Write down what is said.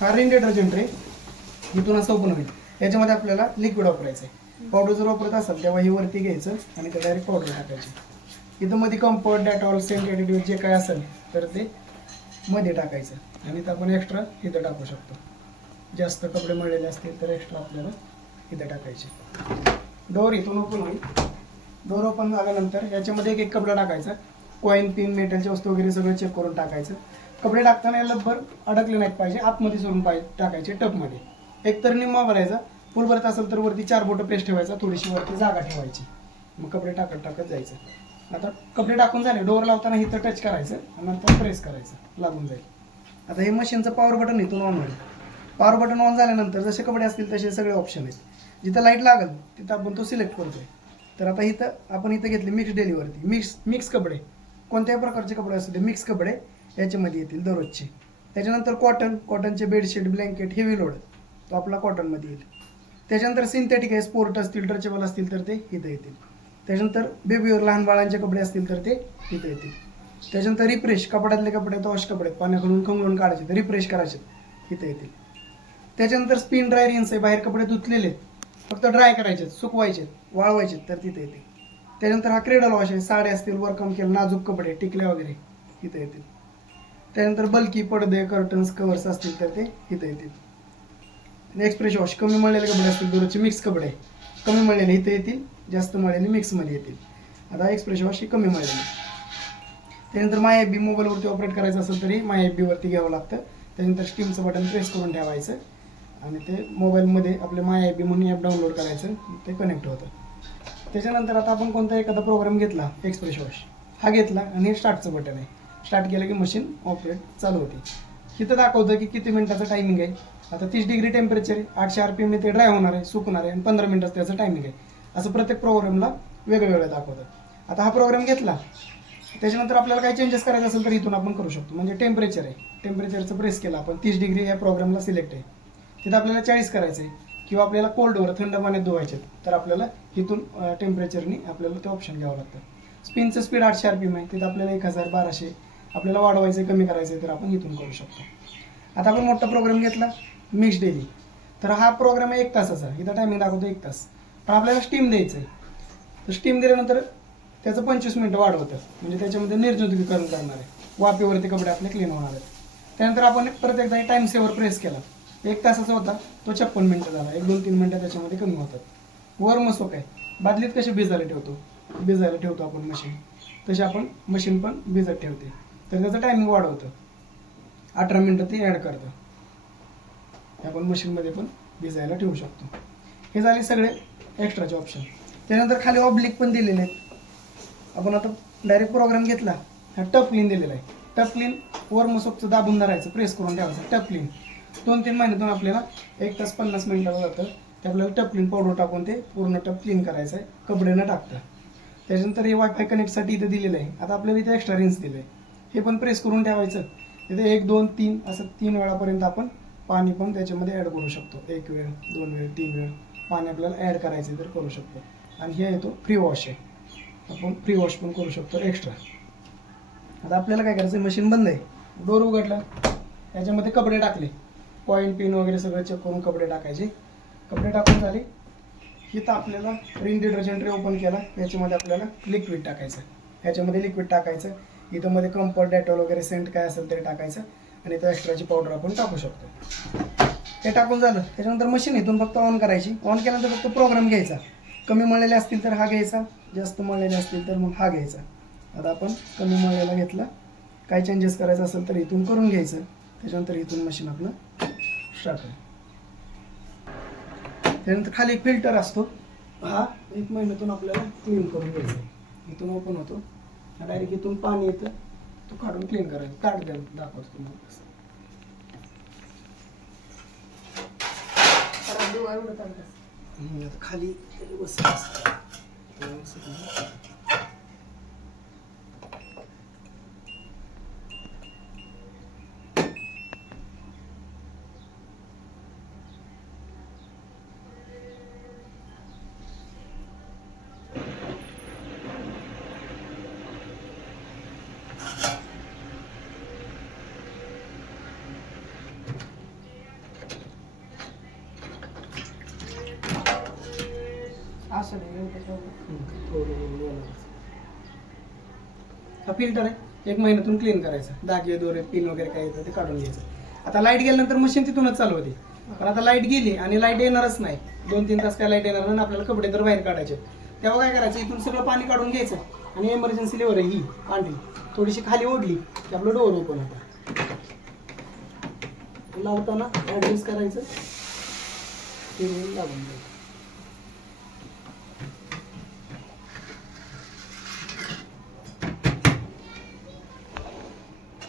हा रिन डिटर्जंट आहे, इथून असं ओपन होईल. याच्यामध्ये आपल्याला लिक्विड वापरायचं आहे. पावडर जर वापरत असाल तेव्हा ही वरती घ्यायचं आणि ते डायरेक्ट पावडर टाकायची. इथं मध्ये कम्फर्ट, डेटॉल, सेंट ॲडिटिव्ह जे काय असेल तर ते मध्ये टाकायचं आणि इथं आपण एक्स्ट्रा इथं टाकू शकतो. जास्त कपडे मळलेले असतील तर एक्स्ट्रा आपल्याला इथं टाकायचे. डोर इथून ओपन होईल. डोर ओपन झाल्यानंतर याच्यामध्ये एक कपडा टाकायचा. कॉईन, पिन, मेटलची वस्तू वगैरे सगळं चेक करून टाकायचं. कपडे टाकताना लब्बर अडकले नाहीत पाहिजे, आतमध्ये सोडून टाकायचे टपमध्ये. एक तर निम्मा भरायचा, फुल भरत असेल तर वरती 4 बोटं प्रेस ठेवायचा, थोडीशी वरती जागा ठेवायची, मग कपडे टाकत जायचं. आता कपडे टाकून झाले, डोर लावताना इथं टच करायचं आणि नंतर प्रेस करायचं, लागून जाईल. आता हे मशीनचं पॉवर बटन इथून ऑन होईल. पॉवर बटन ऑन झाल्यानंतर जसे कपडे असतील तसे सगळे ऑप्शन आहेत. जिथं लाईट लागेल तिथं आपण तो सिलेक्ट करतोय. तर आता आपण इथं घेतली मिक्स डेलीवरती. मिक्स कपडे, कोणत्याही प्रकारचे कपडे असू दे, मिक्स कपडे याच्यामध्ये येतील दररोजचे. त्याच्यानंतर कॉटनचे बेडशीट, ब्लँकेट, हेवी लोड तो आपला कॉटनमध्ये येईल. त्याच्यानंतर सिंथेटिक आहे, स्पोर्ट असतील, ट्रचेबल असतील तर ते इथं येतील. त्याच्यानंतर बेबीवर लहान बाळांचे कपडे असतील तर ते इथं येतील. त्याच्यानंतर रिफ्रेश, कपड्यातले कपडे, वॉश कपडे पाण्याकडून खंगळून काढायचे, रिफ्रेश करायचे, इथं येतील. त्याच्यानंतर स्पिन ड्राय रिन्स आहे, बाहेर कपडे धुतलेले फक्त ड्राय करायचे, सुकवायचे, वाळवायचे तर तिथे येतील. त्याच्यानंतर हा क्रेडल वॉश आहे, साड्या असतील, वरकम केलं, नाजूक कपडे, टिकल्या वगैरे इथं येतील. त्यानंतर बल्की पडदे, कर्टन्स, कवर्स असतील तर ते इथं येतील. एक्सप्रेस वॉश, कमी मळलेले कपडे असतील, दररोजचे मिक्स कपडे, कमी मळलेले इथं येतील, जास्त मळलेले मिक्समध्ये येतील. आता एक्सप्रेस वॉश ही कमी मळलेली. त्यानंतर माय एफ बी, मोबाईलवरती ऑपरेट करायचं असेल तरी माय एफ बीवरती घ्यावं लागतं. त्यानंतर स्टीमचं बटन प्रेस करून ठेवायचं आणि ते मोबाईलमध्ये आपले माय एफ बी म्हणून ॲप डाउनलोड करायचं, ते कनेक्ट होतं. त्याच्यानंतर आता आपण कोणता एखादा प्रोग्राम घेतला, एक्सप्रेस वॉश हा घेतला आणि हे स्टार्टचं बटन आहे. स्टार्ट केलं की मशीन ऑपरेट चालू होते. तिथं दाखवतं की किती मिनिटाचं टायमिंग आहे. आता 30 डिग्री टेम्परेचर आहे, 800 RPM ते ड्राय होणार आहे, सुकणार आहे आणि 15 मिनिटाचं त्याचं टायमिंग आहे. असं प्रत्येक प्रोग्रामला वेगळं दाखवतं. आता हा प्रोग्राम घेतला, त्याच्यानंतर आपल्याला काही चेंजेस करायचे असेल तर इथून आपण करू शकतो. म्हणजे टेम्परेचर आहे, टेम्परेचरचं प्रेस केलं आपण, 30 डिग्री या प्रोग्रामला सिलेक्ट आहे, तिथं आपल्याला 40 करायचं आहे. किंवा आपल्याला कोल्डवर, थंड पाण्यात धुवायचे तर आपल्याला इथून टेम्परेचरनी आपल्याला ते ऑप्शन घ्यावं लागतं. स्पिनचं स्पीड 800 RPM आहे, तिथं आपल्याला 1000, 1200 आपल्याला वाढवायचं, कमी करायचं तर आपण इथून करू शकतो. आता आपण मोठा प्रोग्राम घेतला मिक्स डेली, तर हा प्रोग्राम आहे 1 तासाचा, इथं टायमिंग दाखवतो 1 तास. पण आपल्याला स्टीम द्यायचं आहे, तर स्टीम दिल्यानंतर त्याचं 25 मिनिटं वाढवतं, म्हणजे त्याच्यामध्ये निर्जंतुकीकरण करणार आहे, वाफेवरती कपडे आपले क्लीन होणार आहेत. त्यानंतर आपण परत एकदा टाइम सेवर प्रेस केला, 1 तासाचा होता तो 56 मिनिटं झाला, 1-2-3 मिनिटं त्याच्यामध्ये कमी होतात. वर मसोक आहे, बादलीत कशी भिजायला ठेवतो आपण मशीन, तशी आपण मशीन पण भिजत ठेवते, तर त्याचं टायमिंग वाढवतं, 18 मिनिटं ती ॲड करतं. आपण मशीनमध्ये पण भिजायला ठेवू शकतो. हे झाले सगळे एक्स्ट्राचे ऑप्शन. त्यानंतर खाली ऑब्लिक पण दिलेले आहेत. आपण आता डायरेक्ट प्रोग्राम घेतला, हा टफ क्लीन दिलेला आहे. टफ क्लीन वर मसोकचं दाबून धरायचं, प्रेस करून ठेवायचं. टफ क्लीन 2-3 महिन्यातून आपल्याला 1 तास 50 मिनिटाला जातं, ते आपल्याला टफ क्लीन पावडर टाकून ते पूर्ण टफ क्लीन करायचं आहे, कपडे न टाकता. त्याच्यानंतर हे वायफाय कनेक्टसाठी इथं दिलेलं आहे. आता आपल्याला इथे एक्स्ट्रा रिन्स दिलं आहे, हे पण प्रेस करून ठेवायचं. तिथे 1, 2, 3 असं 3 वेळापर्यंत आपण पाणी पण त्याच्यामध्ये ॲड करू शकतो. 1 वेळ, 2 वेळ, 3 वेळ पाणी आपल्याला ॲड करायचं तर करू शकतो. आणि हे येतो फ्री वॉश आहे, आपण फ्री वॉश पण करू शकतो एक्स्ट्रा. आता आपल्याला काय करायचं, मशीन बंद आहे, डोर उघडला, याच्यामध्ये कपडे टाकले, कॉईन, पिन वगैरे सगळं चेक करून कपडे टाकायचे. कपडे टाकून झाले, इथं आपल्याला रिन डिटर्जंट ट्रे ओपन केला, याच्यामध्ये आपल्याला लिक्विड टाकायचं, याच्यामध्ये लिक्विड टाकायचं. इथं मध्ये कम्फर्ट, डेटॉल वगैरे सेंट काय असेल तरी टाकायचं आणि इथं एक्स्ट्राची पावडर आपण टाकू शकतो. हे टाकून झालं, त्याच्यानंतर मशीन इथून फक्त ऑन करायची. ऑन केल्यानंतर फक्त प्रोग्राम घ्यायचा, कमी मळलेले असतील तर हा घ्यायचा, जास्त मळलेले असतील तर मग हा घ्यायचा. आता आपण कमी मळलेला घेतला, काय चेंजेस करायचं असेल तर इथून करून घ्यायचं. त्याच्यानंतर इथून मशीन आपलं स्टार्ट होईल. त्यानंतर खाली एक फिल्टर असतो, हा 1 महिन्यातून आपल्याला क्लीन करून घ्यायचा. इथून ओपन होतो, डायरेक्ट इथून पाणी येतं, तो काढून क्लीन करायचं. काढ द्या, दाखवतो तुम्हाला. आता खाली असं नाही एवढं तेवढं. थोडं बोलायचं. हा फिल्टर आहे, 1 महिन्यातून क्लीन करायचं. दागे दोरे पिन वगैरे काय येतं ते काढून घ्यायचं. आता लाईट गेल्यानंतर मशीन तिथूनच चालू होते. पण आता लाईट गेली आणि लाईट येणारच नाही, 2-3 तास काय लाईट येणार नाही, आपल्याला कपडे तर बाहेर काढायचे. तेव्हा काय करायचं, इथून सगळं पाणी काढून घ्यायचं आणि इमर्जन्सी लिव्हर आहे ही पांढरी थोडीशी खाली ओढली की आपलं डोअर ओपन होतं. लावताना ॲडजस्ट करायचं, फिरवून लागून जाईल.